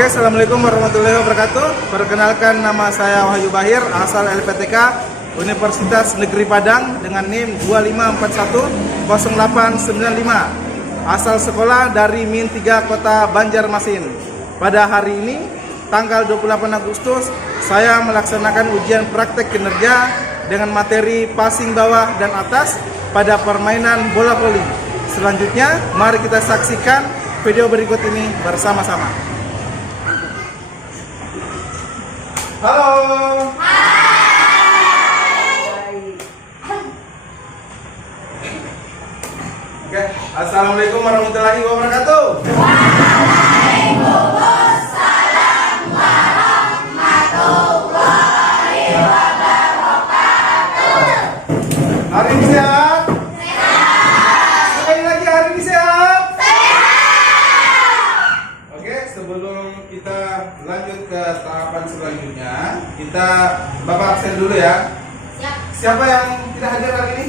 Oke, assalamualaikum warahmatullahi wabarakatuh. Perkenalkan, nama saya Wahyu Bahir, asal LPTK Universitas Negeri Padang dengan NIM 25410895. Asal sekolah dari Min 3 Kota Banjarmasin. Pada hari ini, tanggal 28 Agustus, saya melaksanakan ujian praktek kinerja dengan materi passing bawah dan atas pada permainan bola voli. Selanjutnya, mari kita saksikan video berikut ini bersama-sama. Halo. Hai. Oke, assalamualaikum warahmatullahi wabarakatuh. Waalaikumsalam warahmatullahi wabarakatuh. Hari ini sehat? Sehat. Sekali lagi, hari ini sehat? Sehat. Oke, sebelum kita lanjut ke tahapan selanjutnya, kita Bapak absen dulu ya. Siap. Siapa yang tidak hadir hari ini?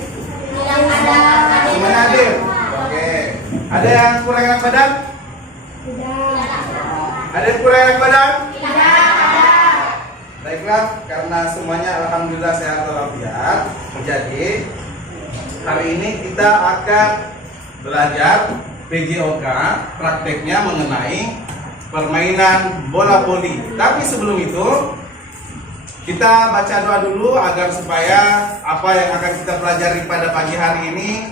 Tidak ada. Semuanya hadir. Oke. Ada yang kurang enak badan? Tidak. Ada yang kurang enak badan? Tidak. Baiklah, karena semuanya alhamdulillah sehat walafiat. Jadi hari ini kita akan belajar PJOK, prakteknya mengenai permainan bola voli. Tapi sebelum itu kita baca doa dulu agar supaya apa yang akan kita pelajari pada pagi hari ini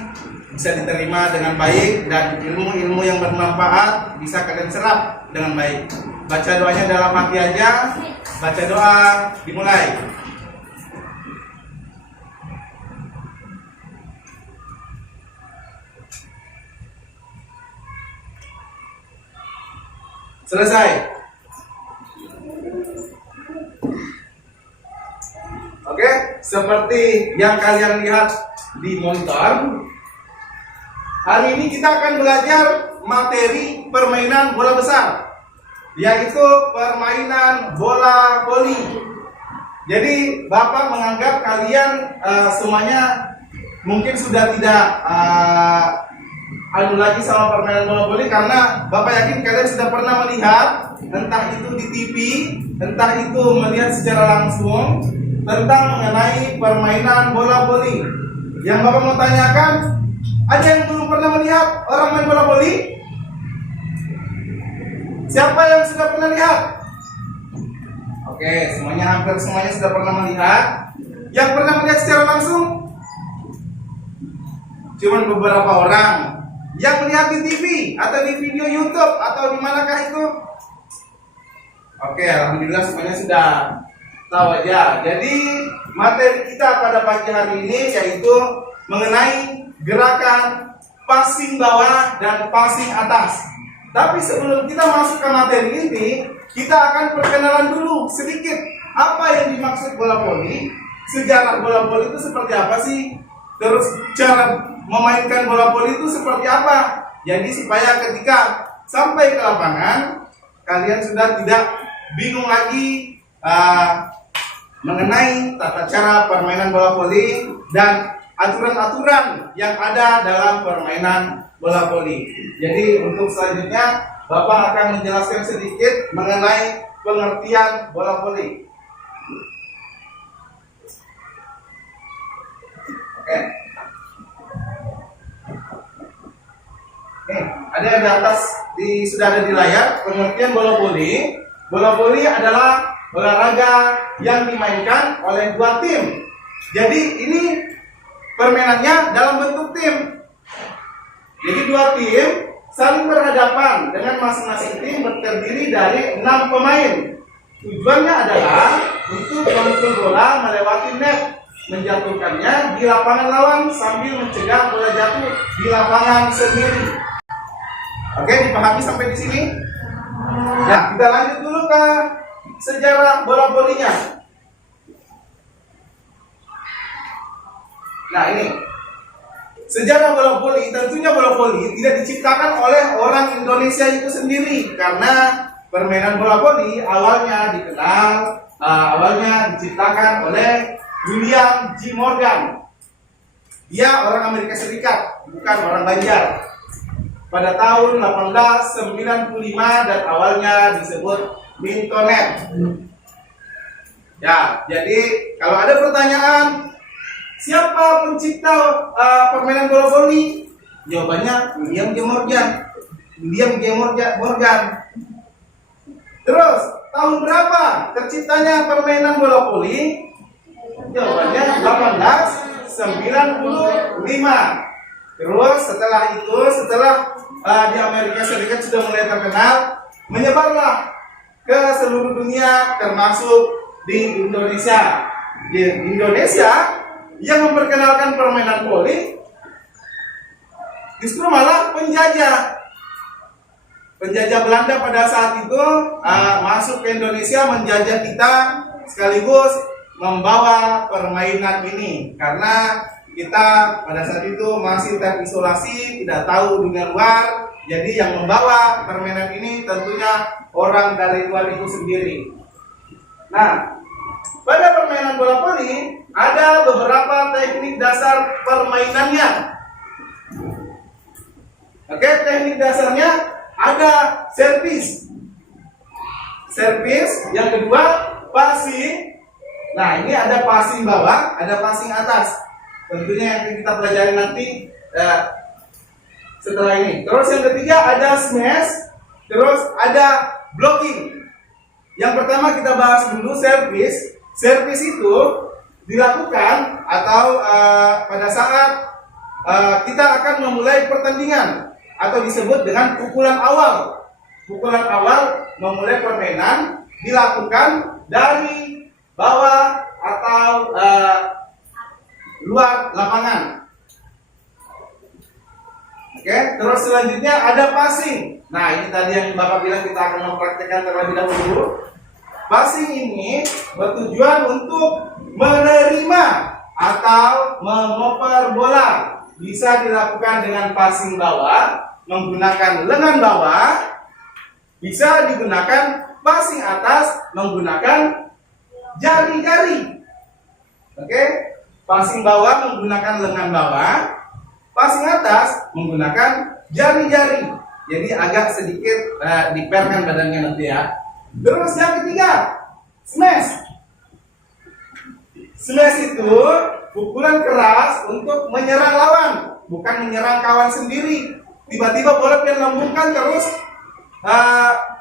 bisa diterima dengan baik dan ilmu-ilmu yang bermanfaat bisa kalian serap dengan baik. Baca doanya dalam hati aja. Baca doa, dimulai. Selesai. Oke, seperti yang kalian lihat di monitor, hari ini kita akan belajar materi permainan bola besar, yaitu permainan bola voli. Jadi Bapak menganggap kalian semuanya mungkin sudah tidak anu lagi sama permainan bola voli, karena Bapak yakin kalian sudah pernah melihat, entah itu di TV, entah itu melihat secara langsung tentang mengenai permainan bola voli. Yang Bapak mau tanyakan, ada yang belum pernah melihat orang main bola voli? Siapa yang sudah pernah lihat? Oke, hampir semuanya sudah pernah melihat. Yang pernah melihat secara langsung cuman beberapa orang. Yang melihat di TV atau di video YouTube atau di manakah itu? Oke, alhamdulillah semuanya sudah tahu aja. Jadi materi kita pada pagi hari ini yaitu mengenai gerakan passing bawah dan passing atas. Tapi sebelum kita masuk ke materi ini, kita akan perkenalan dulu sedikit apa yang dimaksud bola voli, sejarah bola voli itu seperti apa sih, terus cara memainkan bola voli itu seperti apa. Jadi supaya ketika sampai ke lapangan kalian sudah tidak bingung lagi mengenai tata cara permainan bola voli dan aturan-aturan yang ada dalam permainan bola voli. Jadi untuk selanjutnya Bapak akan menjelaskan sedikit mengenai pengertian bola voli. Oke. Ada di atas, sudah ada di layar pengertian bola voli. Bola voli adalah olahraga yang dimainkan oleh dua tim. Jadi ini permainannya dalam bentuk tim. Jadi dua tim saling berhadapan dengan masing-masing tim terdiri dari 6 pemain. Tujuannya adalah untuk memukul bola melewati net, menjatuhkannya di lapangan lawan sambil mencegah bola jatuh di lapangan sendiri. Oke, dipahami sampai di sini? Nah, kita lanjut dulu ke sejarah bola volinya. Nah, ini sejarah bola voli. Tentunya bola voli tidak diciptakan oleh orang Indonesia itu sendiri, karena permainan bola voli awalnya diciptakan oleh William J. Morgan. Dia orang Amerika Serikat, bukan orang Banjar. pada tahun 1895 dan awalnya disebut Mintonet. Ya, jadi kalau ada pertanyaan siapa pencipta permainan bola voli? Jawabannya William J. Morgan. Terus tahun berapa terciptanya permainan bola voli? Jawabannya 1895. Terus setelah di Amerika Serikat sudah mulai terkenal, menyebarlah ke seluruh dunia termasuk di Indonesia. Di Indonesia yang memperkenalkan permainan voli justru malah penjajah Belanda pada saat itu masuk ke Indonesia, menjajah kita sekaligus membawa permainan ini karena kita pada saat itu masih terisolasi, tidak tahu dunia luar. Jadi yang membawa permainan ini tentunya orang dari luar itu sendiri. Nah, pada permainan bola voli ada beberapa teknik dasar permainannya. Oke, teknik dasarnya ada servis. Yang kedua passing. Nah, ini ada passing bawah, ada passing atas. Tentunya yang kita pelajari nanti setelah ini. Terus yang ketiga ada smash. Terus ada blocking. Yang pertama kita bahas dulu servis. Servis itu dilakukan atau pada saat kita akan memulai pertandingan atau disebut dengan pukulan awal. Pukulan awal memulai permainan dilakukan dari bawah atau luar lapangan. Oke, terus selanjutnya ada passing. Nah, ini tadi yang Bapak bilang kita akan mempraktekkan terlebih dahulu. Passing ini bertujuan untuk menerima atau mengoper bola. Bisa dilakukan dengan passing bawah, menggunakan lengan bawah. Bisa digunakan passing atas, menggunakan jari-jari. Oke, passing bawah menggunakan lengan bawah, passing atas menggunakan jari-jari. Jadi agak sedikit diperkan badannya nanti ya. Terus yang ketiga, smash. Smash itu pukulan keras untuk menyerang lawan, bukan menyerang kawan sendiri. Tiba-tiba bola dilambungkan terus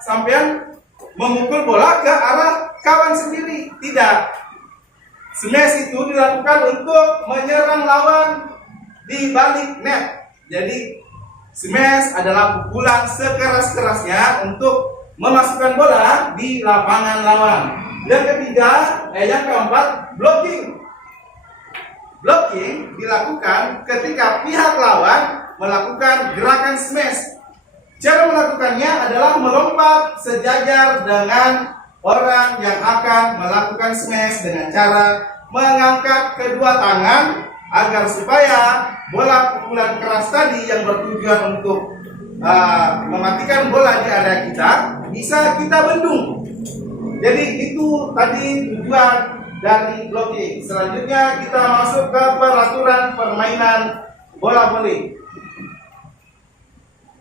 sampean memukul bola ke arah kawan sendiri. Tidak. Smash itu dilakukan untuk menyerang lawan di balik net. Jadi smash adalah pukulan sekeras-kerasnya untuk memasukkan bola di lapangan lawan. Yang keempat, blocking. Blocking dilakukan ketika pihak lawan melakukan gerakan smash. Cara melakukannya adalah melompat sejajar dengan orang yang akan melakukan smash dengan cara mengangkat kedua tangan agar supaya bola pukulan keras tadi yang bertujuan untuk mematikan bola di area kita bisa kita bendung. Jadi itu tadi tujuan dari blocking. Selanjutnya kita masuk ke peraturan permainan bola voli.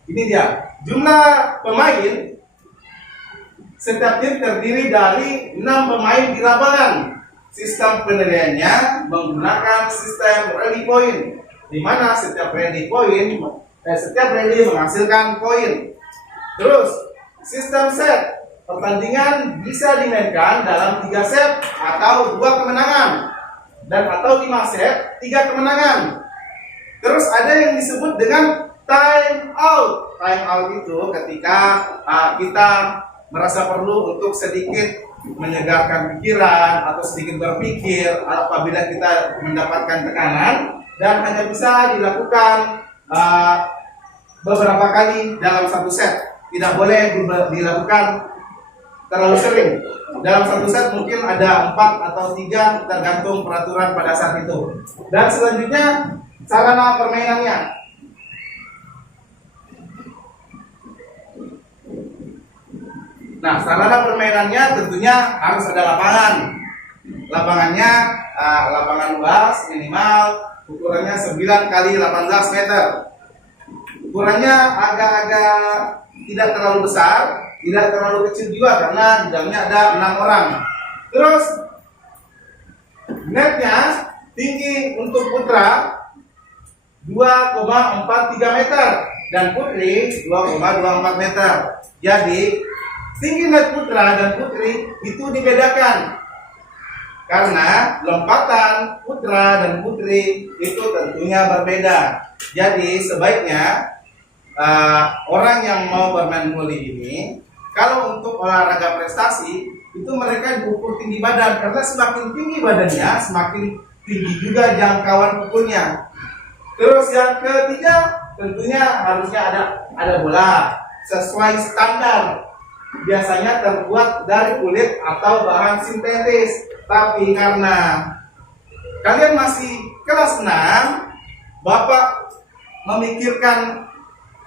Ini dia. Jumlah pemain, setiap tim terdiri dari 6 pemain di lapangan. Sistem penilaiannya menggunakan sistem rally point, di mana setiap rally menghasilkan poin. Terus sistem set, pertandingan bisa dimainkan dalam 3 set atau 2 kemenangan, dan atau 5 set 3 kemenangan. Terus ada yang disebut dengan time out. Time out itu ketika kita merasa perlu untuk sedikit menyegarkan pikiran atau sedikit berpikir apabila kita mendapatkan tekanan, dan hanya bisa dilakukan beberapa kali dalam satu set. Tidak boleh dilakukan terlalu sering. Dalam satu set mungkin ada 4 atau 3 tergantung peraturan pada saat itu. Dan selanjutnya sarana permainannya. Nah, sarana permainannya tentunya harus ada lapangan. Lapangannya lapangan luas, minimal ukurannya 9 x 18 meter. ukurannya agak-agak tidak terlalu besar, tidak terlalu kecil juga karena di dalamnya ada 6 orang. Terus netnya tinggi untuk putra 2,43 meter dan putri 2,24 meter. Jadi tinggi net putra dan putri itu dibedakan karena lompatan putra dan putri itu tentunya berbeda. Jadi sebaiknya orang yang mau bermain voli ini, kalau untuk olahraga prestasi itu mereka diukur tinggi badan, karena semakin tinggi badannya semakin tinggi juga jangkauan pukulnya. Terus yang ketiga tentunya harusnya ada bola sesuai standar, biasanya terbuat dari kulit atau bahan sintetis. Tapi karena kalian masih kelas 6, Bapak memikirkan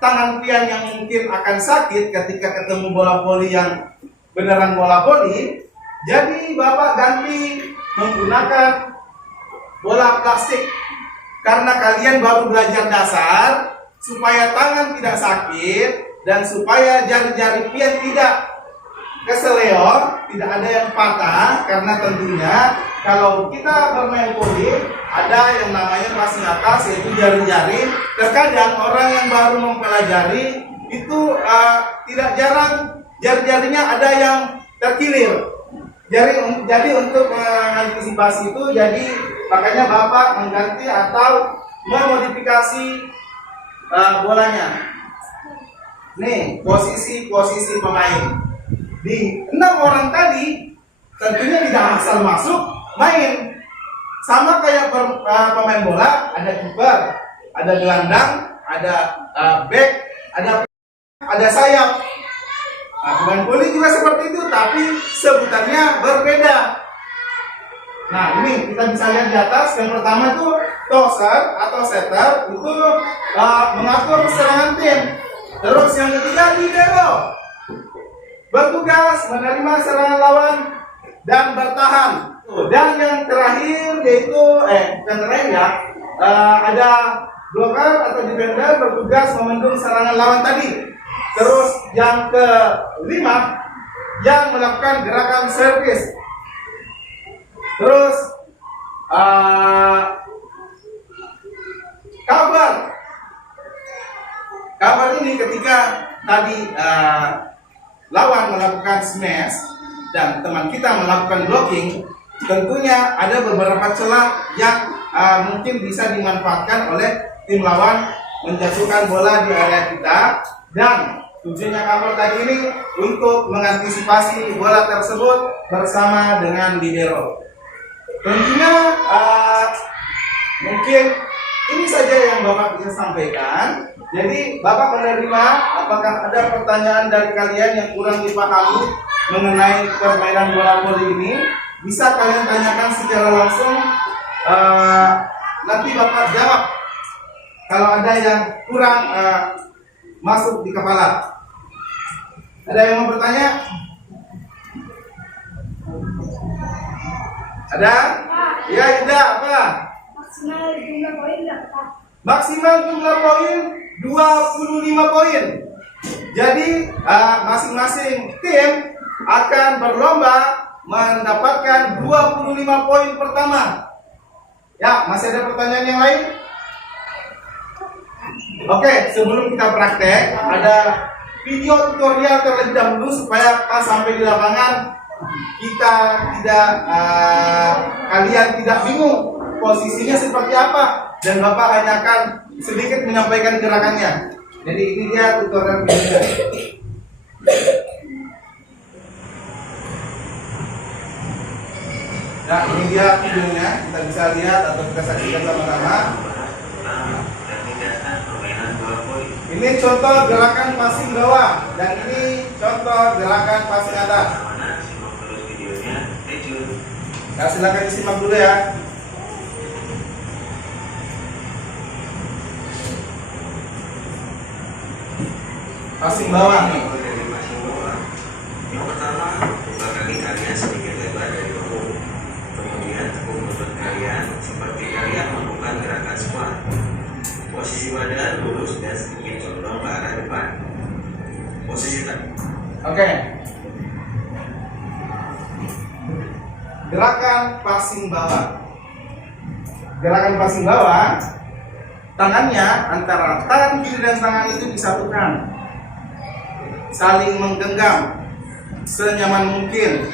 tangan pian yang mungkin akan sakit ketika ketemu bola voli yang beneran bola voli. Jadi Bapak ganti menggunakan bola plastik karena kalian baru belajar dasar, supaya tangan tidak sakit dan supaya jari-jari pian tidak keseleo, tidak ada yang patah. Karena tentunya kalau kita bermain voli ada yang namanya passing atas, yaitu jari-jari. Terkadang orang yang baru mempelajari itu tidak jarang jari-jarinya ada yang terkilir. Jadi untuk mengantisipasi itu, jadi makanya Bapak mengganti atau memodifikasi bolanya. Nih posisi pemain di 6 orang tadi tentunya tidak asal masuk main. Sama kayak pemain bola, ada kiper, ada gelandang, ada back, ada sayap. Nah, pemain voli juga seperti itu, tapi sebutannya berbeda. Nah, ini kita bisa lihat di atas. Yang pertama itu tosser atau setter, itu mengatur serangan tim. Terus yang ketiga libero, bertugas menerima serangan lawan dan bertahan. Dan yang terakhir yaitu ada blocker atau defender, bertugas membendung serangan lawan tadi. Terus yang kelima yang melakukan gerakan servis. Terus cover ini ketika tadi lawan melakukan smash dan teman kita melakukan blocking, tentunya ada beberapa celah yang mungkin bisa dimanfaatkan oleh tim lawan menjatuhkan bola di area kita. Dan tujuannya cover tadi ini untuk mengantisipasi bola tersebut bersama dengan libero. Tentunya mungkin ini saja yang Bapak bisa sampaikan. Jadi Bapak menerima, apakah ada pertanyaan dari kalian yang kurang dipahami mengenai permainan bola voli ini? Bisa kalian tanyakan secara langsung, nanti Bapak jawab kalau ada yang kurang masuk di kepala. Ada yang mau bertanya? Ada? Ya, tidak apa? Maksimal jumlah poin berapa? Maksimal jumlah poin 25 poin. Jadi masing-masing tim akan berlomba mendapatkan 25 poin pertama. Ya, masih ada pertanyaan yang lain? Oke, sebelum kita praktek, ada video tutorial terlebih dahulu supaya pas sampai di lapangan kita kalian tidak bingung posisinya seperti apa, dan Bapak hanya akan sedikit menyampaikan gerakannya. Jadi ini dia tutorial video. Nah, ini dia videonya, kita bisa lihat atau kita saksikan sama-sama. Ini contoh gerakan passing bawah dan ini contoh gerakan passing atas. Nah, silakan disimak dulu ya. Passing bawah nih. Yang pertama, buka kaki kalian sedikit lebar dari bahu. Kemudian tekuk lutut kalian seperti kalian melakukan gerakan squat. Posisi badan lurus dan sedikit condong passing bawah. Gerakan passing bawah, tangannya antara tangan kiri dan tangan itu disatukan, saling menggenggam senyaman mungkin,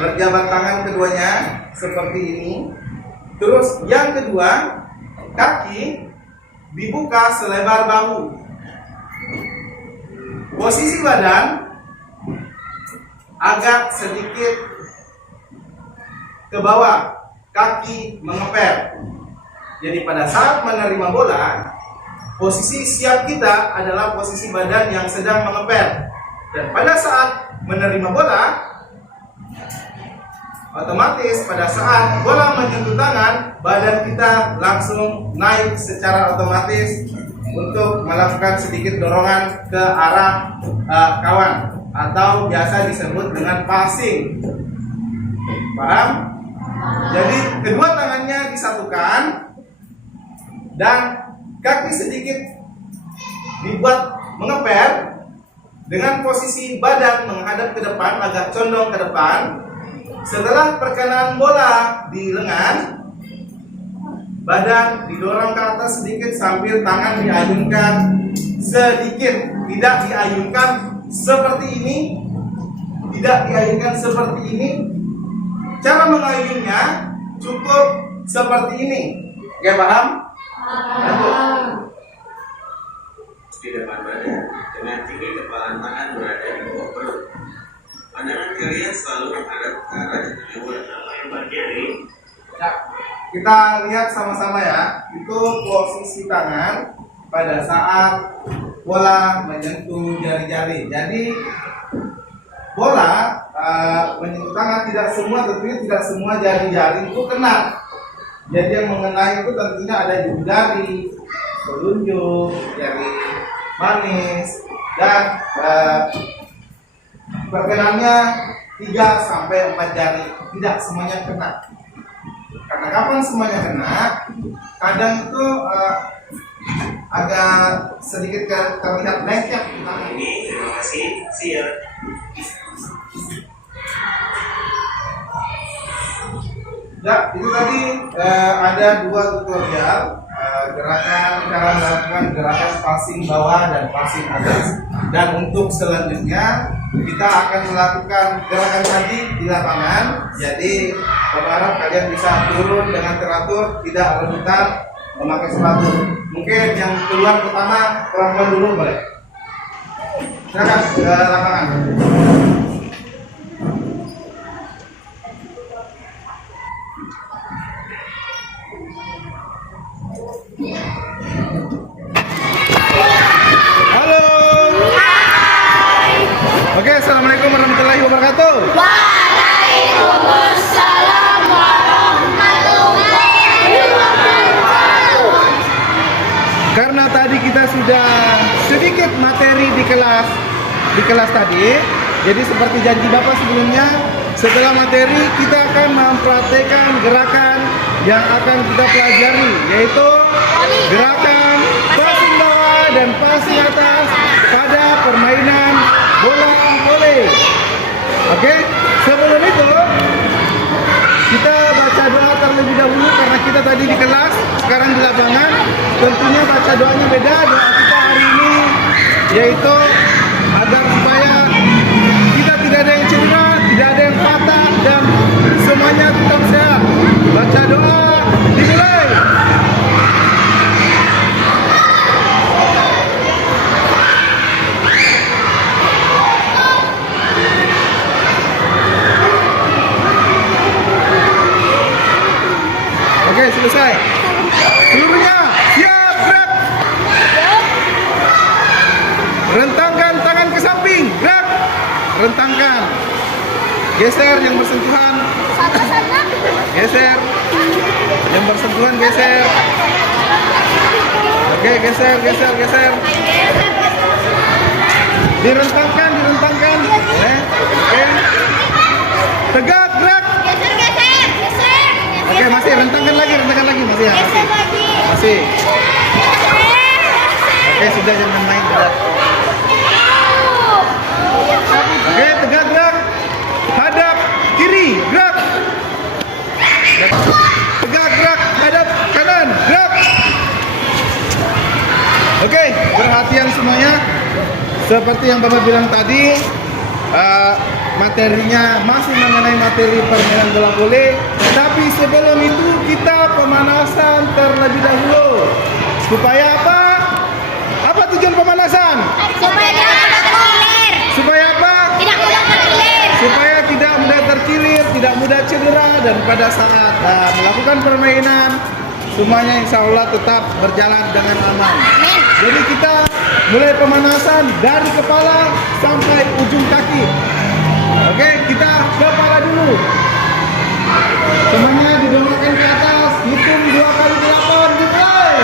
berjabat tangan keduanya seperti ini. Terus yang kedua, kaki dibuka selebar bahu. Posisi badan agak sedikit ke bawah, kaki mengepel. Jadi pada saat menerima bola, posisi siap kita adalah posisi badan yang sedang mengepel. Dan pada saat menerima bola, otomatis pada saat bola menyentuh tangan, badan kita langsung naik secara otomatis untuk melakukan sedikit dorongan ke arah kawan, atau biasa disebut dengan passing. Paham? Jadi kedua tangannya disatukan dan kaki sedikit dibuat mengepel dengan posisi badan menghadap ke depan, agak condong ke depan. Setelah perkenaan bola di lengan, badan didorong ke atas sedikit sambil tangan diayunkan sedikit, tidak diayunkan seperti ini, tidak diayunkan seperti ini. Cara mengayunnya cukup seperti ini. Oke, paham? Di depan badan, dengan tinggi kepala tangan berada di bawah perut. Pandangan kalian selalu menghadap ke arah yang bagian ini. Ya, kita lihat sama-sama ya. Itu posisi tangan pada saat bola menyentuh jari-jari. Jadi bola menyentuh tangan, tidak semua, tentunya tidak semua jari-jari itu kena. Jadi yang mengenai itu tentunya ada jari, telunjuk, jari manis, dan perkenaannya 3 sampai 4 jari. Tidak semuanya kena. Karena kapan semuanya kena, kadang itu agak sedikit terlihat lecet. Ini terima kasih. Siap. Ya, itu tadi ada 2 tutorial gerakan, cara melakukan gerakan passing bawah dan passing atas. Dan untuk selanjutnya kita akan melakukan gerakan tadi di lapangan. Jadi berharap kalian bisa turun dengan teratur, tidak rebutan memakai sepatu. Mungkin yang keluar pertama perempuan dulu boleh. Silakan ke lapangan. Halo. Oke, assalamualaikum warahmatullahi wabarakatuh. Waalaikumsalam warahmatullahi wabarakatuh. Karena tadi kita sudah sedikit materi di kelas tadi, jadi seperti janji Bapak sebelumnya, setelah materi kita akan mempraktekkan gerakan yang akan kita pelajari, yaitu gerakan passing bawah dan passing atas pada permainan bola voli. Oke, sebelum itu kita baca doa terlebih dahulu karena kita tadi di kelas, sekarang di lapangan. Tentunya baca doanya beda. Doa kita hari ini yaitu agar supaya kita tidak ada yang cedera, tidak ada yang patah, dan semuanya tetap sehat. Baca doa, dimulai. Oke, selesai. Seluruhnya siap, gerak. Rentangkan tangan ke samping, gerak. Rentangkan. Geser yang bersentuhan. Geser. Yang bersentuhan geser. Oke, geser. Direntangkan. Oke. Tegak, gerak. Oke, masih rentangkan lagi, masih ya. Masih. Oke, sudah jangan main gerak. Oke, tegak, gerak. Hadap kiri, gerak. Tegak, gerak, hadap kanan, gerak. Oke, perhatian semuanya. Seperti yang Bapak bilang tadi, materinya masih mengenai materi permainan bola voli. Tapi sebelum itu kita pemanasan terlebih dahulu. Supaya apa? Apa tujuan pemanasan? Supaya tidak mudah terkilir. Supaya apa? Tidak mudah terkilir. Supaya tidak mudah terkilir, tidak mudah cedera, dan pada saat melakukan permainan semuanya insya Allah tetap berjalan dengan aman. Amin. Jadi kita mulai pemanasan dari kepala sampai ujung kaki. Oke, kita kepala dulu. Semuanya didorongkan ke atas, hitung 2 kali 8, dimulai.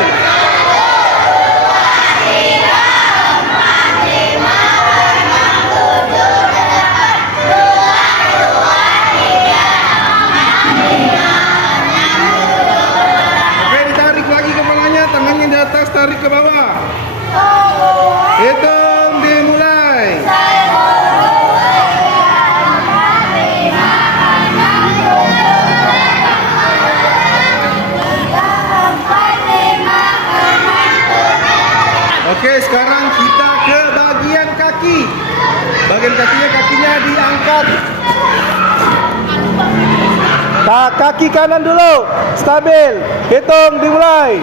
Oke, ditarik lagi kepalanya, tangannya di atas, tarik ke bawah. Hitung, dimulai. Oke, sekarang kita ke bagian kaki. Bagian kakinya diangkat. Kaki kanan dulu, stabil. Hitung, dimulai.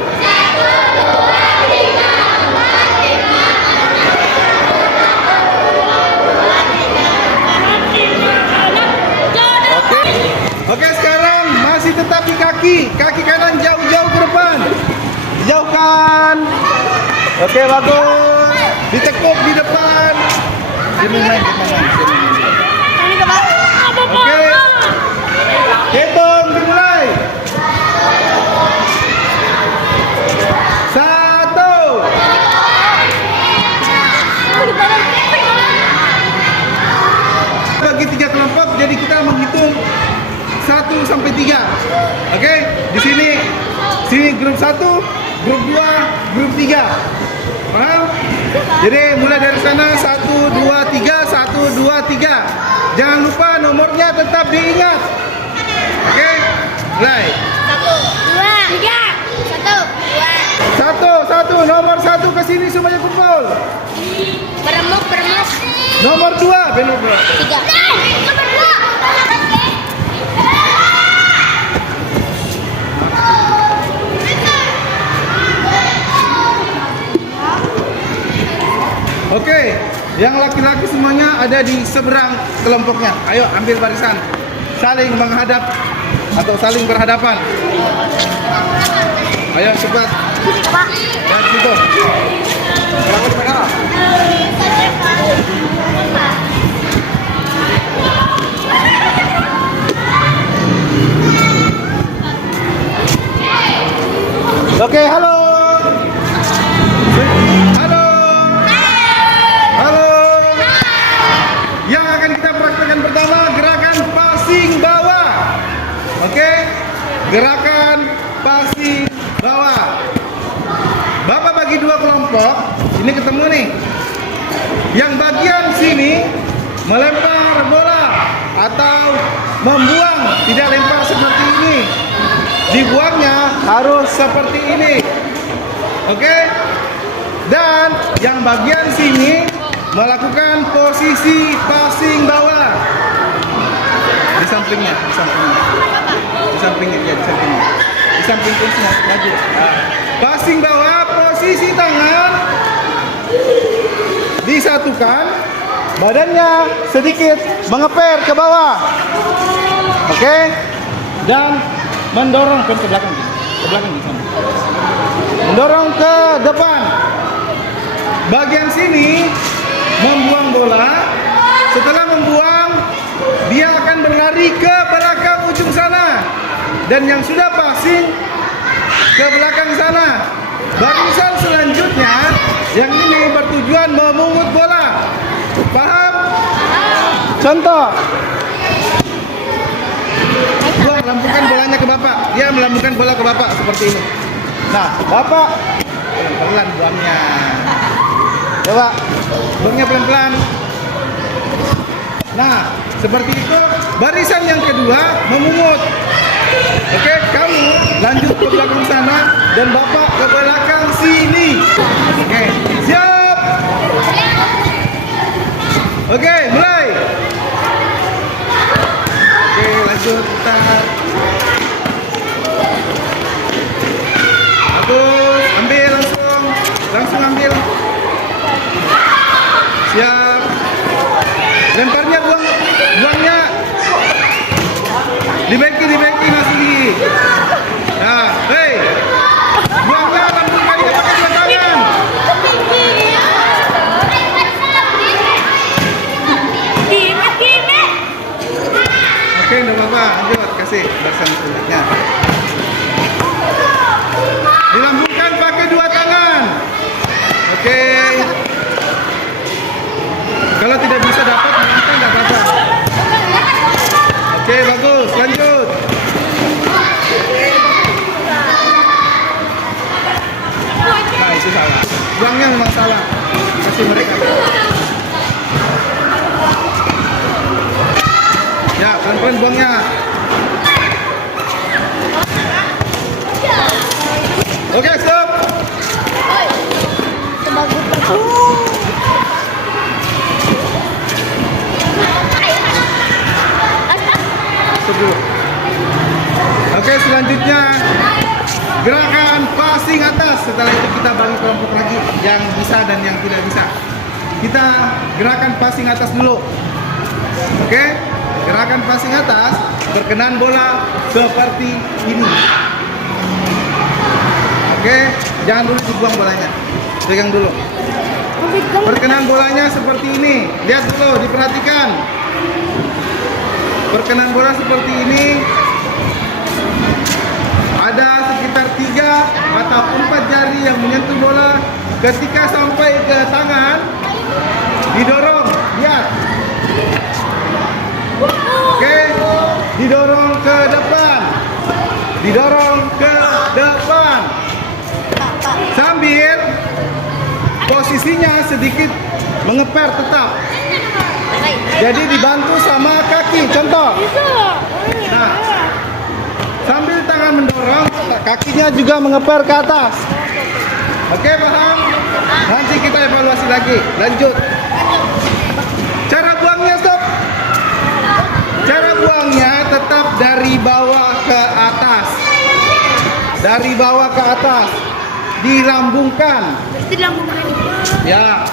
Oke, sekarang masih tetap di kaki. Kaki kanan jauh-jauh ke depan. Jauhkan. Oke, bagus. Ditekuk di depan. Dimulai. Oke. Hitung, dimulai. 1. Bagi 3 kelompok, jadi kita menghitung 1 sampai 3. Oke, di sini grup 1, grup 2, grup 3. Paham? Jadi mulai dari sana 1, 2, 3, 1, 2, 3. Jangan lupa nomornya tetap diingat. Oke? Mulai. 1, nomor 1 ke sini semuanya kumpul. Beremuk. Nomor 2, benar. 3. Nomor 2. Oke, yang laki-laki semuanya ada di seberang kelompoknya. Ayo ambil barisan, saling menghadap atau saling berhadapan. Ayo cepat. Dan situ. Oke, halo. Halo. Halo. Yang akan kita praktekkan pertama gerakan passing bawah. Oke? Gerakan passing bawah. Bapak bagi 2 kelompok. Ini ketemu nih. Yang bagian sini melempar bola atau membuang, tidak lempar seperti ini. Dibuangnya harus seperti ini. Oke? Dan yang bagian sini melakukan posisi passing bawah. Di sampingnya. Di samping kursinya, maju. Passing bawah, posisi tangan disatukan, badannya sedikit mengeper ke bawah. Oke? Dan mendorong ke belakang di sana. Mendorong ke depan. Bagian sini membuang bola. Setelah membuang, dia akan berlari ke belakang ujung sana. Dan yang sudah passing ke belakang sana. Barisan selanjutnya yang ini bertujuan memungut bola. Paham? Contoh. Gua melambungkan bolanya ke bapak. Dia melambungkan bola ke bapak seperti ini. Nah, bapak pelan-pelan buangnya. Coba, buangnya pelan-pelan. Nah, seperti itu. Barisan yang kedua memungut. Oke, kamu lanjut ke belakang sana dan bapak ke belakang sini. Oke, siap. Oke, mulai. Oke, lanjut putar. Bagus, ambil langsung ambil. Siap. Lemparnya buangnya. Di backing masih di. Nah, hei. Buanglah lambungkannya pakai dua tangan. Oke, enggak apa-apa. Lanjut, kasih bersama selanjutnya. Dilambungkan pakai dua tangan. Oke. Kalau tidak bisa dapat, mengangkat enggak apa-apa. Oke, bagus. Lanjut. Nah, itu salah. Buangnya memang salah. Kasih mereka. Ya, pelan-pelan buangnya. Oke, stop. Stop. Oke, selanjutnya gerakan passing atas. Setelah itu kita bagi kelompok lagi yang bisa dan yang tidak bisa. Kita gerakan passing atas dulu. Oke, gerakan passing atas, berkenan bola seperti ini. Oke, jangan dulu dibuang bolanya, pegang dulu. Perkenan bolanya seperti ini. Lihat dulu, diperhatikan. Perkenan bola seperti ini. Ada sekitar 3 atau 4 jari yang menyentuh bola. Ketika sampai ke tangan, didorong. Lihat. Oke, didorong ke depan. Didorong ke depan. Sambil posisinya sedikit mengeper tetap. Jadi dibantu sama kaki. Contoh. Nah, sambil tangan mendorong, kakinya juga mengeper ke atas. Oke, paham? Nanti kita evaluasi lagi. Lanjut. Cara buangnya, stop. Cara buangnya tetap dari bawah ke atas. Dari bawah ke atas. Dilambungkan. Ya.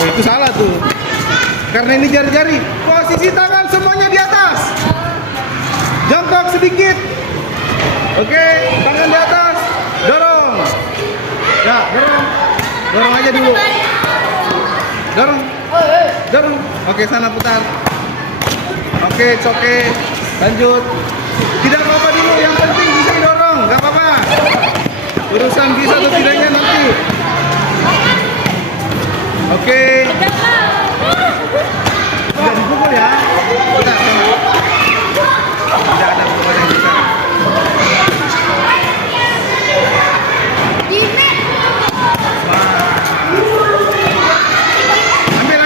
Oh, itu salah tuh. Karena ini jari-jari. Posisi tangan semuanya di atas. Jongkok sedikit. Oke, tangan di atas. Dorong. Ya, dorong. Dorong aja dulu. Dorong. Dorong. Oke, sana putar. Oke, oke. Lanjut. Tidak apa-apa dulu, yang penting bisa didorong. Gak apa-apa. Urusan bisa atau tidaknya nanti. Oke. Tidak dipukul ya. Bentar, sama. Tidak ada pukul yang bisa. Ambil.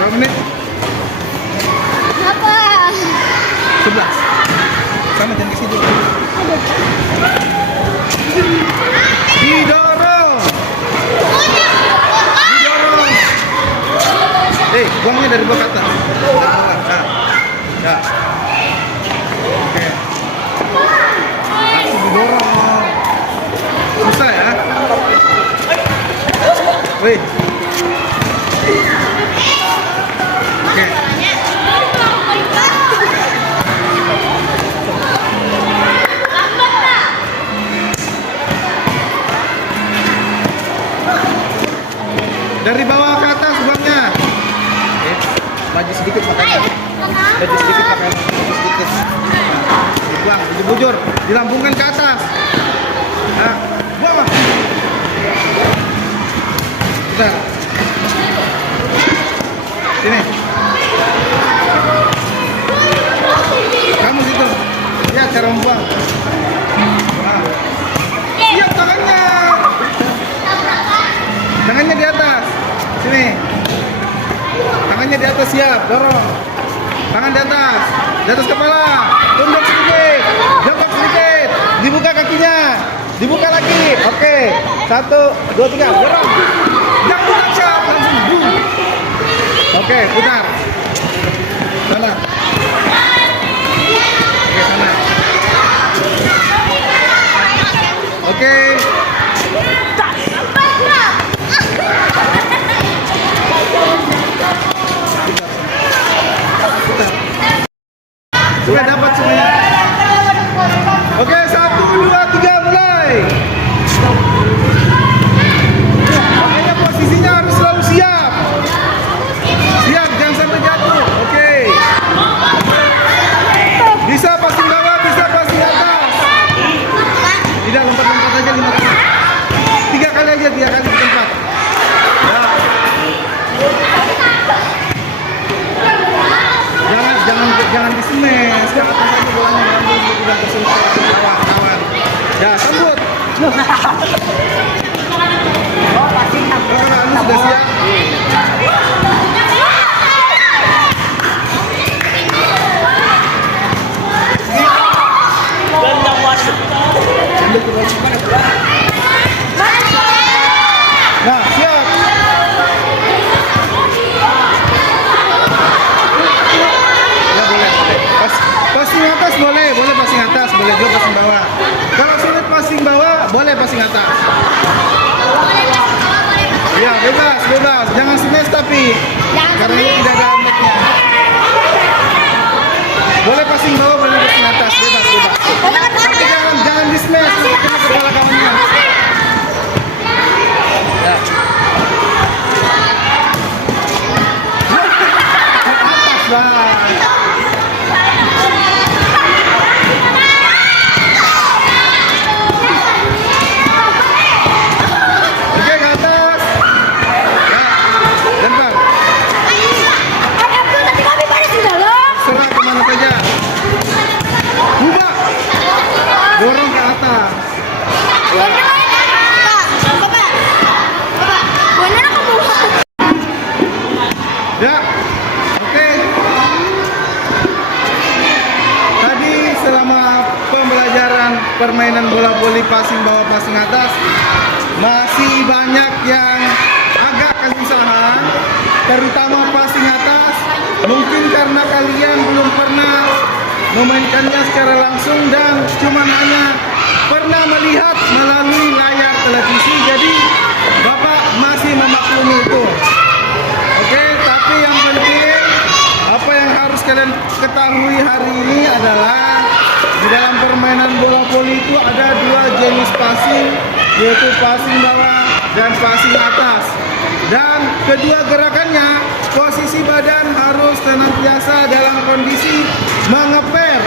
Berapa menit? 11. Sama jangan ke situ. Didorong. Buangnya dari bawah ke atas. Nah. Ya. Oke. Langsung didorong. Susah ya. Wih. Oke. Dari bawah ke atas buangnya. Oke. Maju sedikit makanya. Maju sedikit makanya. Maju sedikit. Buang, bujur, dilambungkan ke atas. Nah, buang. Bentar. Sini. Kamu situ. Lihat cara membuang. Nah. Siap, atas siap, dorong. Tangan di atas kepala, tunduk sedikit, jongkok sedikit, dibuka kakinya, dibuka lagi. Oke, 1, 2, 3, dorong. Jangan buka siap, langsung boom. Oke, putar. Sana. Oke, sana. Oke. Sudah dapat semuanya. Oke, 1, 2, 3, mulai. Makanya posisinya harus selalu siap. Siap, jangan sampai jatuh. Oke. Bisa passing bawah, bisa passing atas. Tidak, lompat-lompat aja 5 kali. 3 kali aja, 3 kali di tempat. Jangan di-smash, jangan sampai bolanya diambil tidak tersentuh kawan. Ya, sambut. Kawan, sudah siap? Nah, siap. Passing atas boleh passing atas, boleh juga passing bawah. Kalau sulit passing bawah, boleh passing atas. Ya, bebas. Jangan smash tapi karena ini tidak ada amatnya. Boleh passing bawah, boleh passing atas, bebas. Tapi jangan di smash, kena kepala kawannya. Ya. Atas lah. Dorong ke atas. Ya, oke. Tadi selama pembelajaran permainan bola voli passing bawah passing atas masih banyak yang agak kesusahan, terutama passing atas. Mungkin karena kalian belum pernah memainkannya secara langsung dan cuma hanya pernah melihat melalui layar televisi, jadi Bapak masih memaklumi itu. Oke, tapi yang penting apa yang harus kalian ketahui hari ini adalah di dalam permainan bola voli itu ada 2 jenis passing, yaitu passing bawah dan passing atas. Dan kedua gerakannya, posisi badan harus senantiasa dalam kondisi mengeper,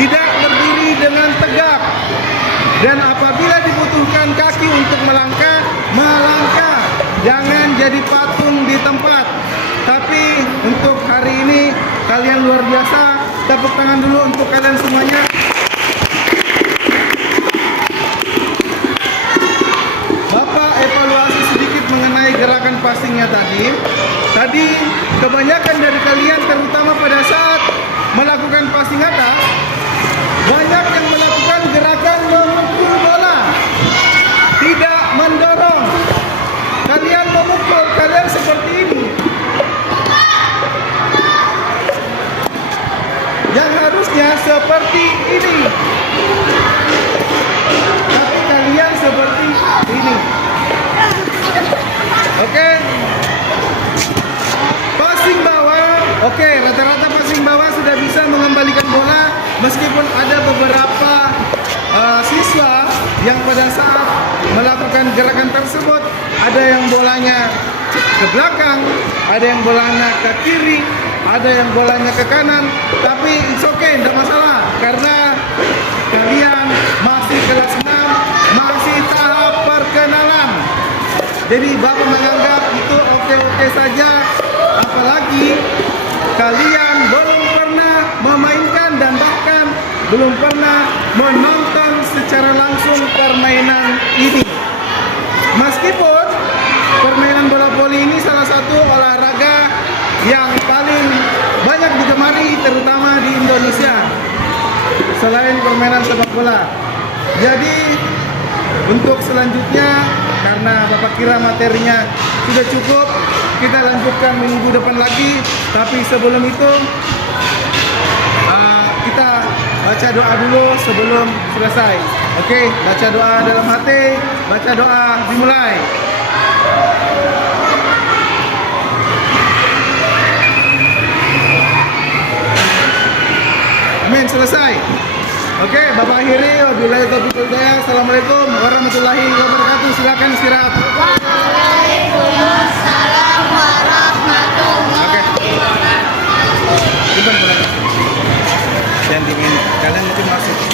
tidak berdiri dengan tegak. Dan apabila dibutuhkan kaki untuk melangkah. Jangan jadi patung di tempat. Tapi untuk hari ini kalian luar biasa. Tepuk tangan dulu untuk kalian semuanya. Bapak evaluasi sedikit mengenai gerakan passingnya tadi. Tadi kebanyakan dari kalian, terutama pada saat melakukan passing atas, banyak yang melakukan gerakan memukul bola, tidak mendorong. Kalian memukul, kalian seperti ini. Yang harusnya seperti ini, tapi kalian seperti ini. Oke. Passing bawah, oke, rata-rata passing bawah sudah bisa mengembalikan bola, meskipun ada beberapa siswa yang pada saat melakukan gerakan tersebut ada yang bolanya ke belakang, ada yang bolanya ke kiri, ada yang bolanya ke kanan, tapi it's okay, tidak masalah karena kalian masih kelas 6, masih tahap perkenalan. Jadi Bapak menganggap itu oke-oke saja, apalagi kalian belum pernah memainkan dan bahkan belum pernah menonton secara langsung permainan ini. Meskipun permainan bola voli ini salah satu olahraga yang selain permainan sepak bola. Jadi untuk selanjutnya, karena Bapak kira materinya sudah cukup, kita lanjutkan minggu depan lagi. Tapi sebelum itu kita baca doa dulu sebelum selesai. Oke, baca doa dalam hati, baca doa dimulai. Amin, selesai. Oke, Bapak akhiri. Wabillahi taufiq wal hidayah. Assalamualaikum warahmatullahi wabarakatuh. Silakan istirahat. Waalaikumsalam warahmatullahi wabarakatuh. Simpan bola. Dan dingin. Kalian mungkin masuk.